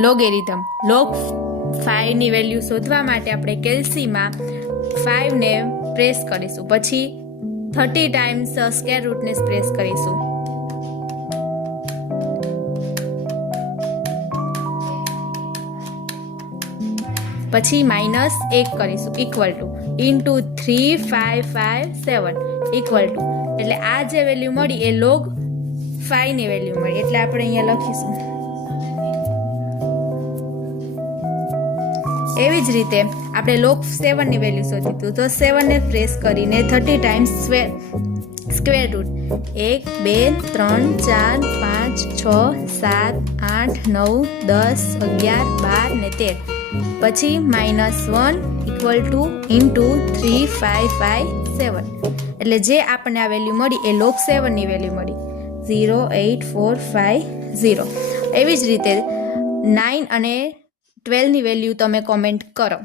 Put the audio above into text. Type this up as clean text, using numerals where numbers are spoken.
Logarithm log 5 ની value શોધવા માટે આપણે કેલ્સીમાં 5 ને પ્રેસ કરીશું, પછી 30 ટાઈમ્સ સ્ક્વેર રૂટને પ્રેસ કરીશું. પછી -1 કરીશું equal to into 3557 equal to, એટલે આ જે વેલ્યુ મળી એ લોગ 5 ની વેલ્યુ મળી, એટલે આપણે અહીંયા લખીશું. એવી જ રીતે આપણે લોગ 7 ની વેલ્યુ શોધીશું, તો 7 ને પ્રેસ કરીને 30 ટાઈમ્સ સ્ક્વેર રૂટ 1 2 3 4 5 6 7 8 9 10 11 12 ને 13, પછી -1 ઇક્વલ ટુ ઇન્ટુ 3557, એટલે જે આપણને આ વેલ્યુ મળી એ લોગ 7 ની વેલ્યુ મળી 08450. એવી જ રીતે 9 અને 12 ની વેલ્યુ તમે કોમેન્ટ કરો.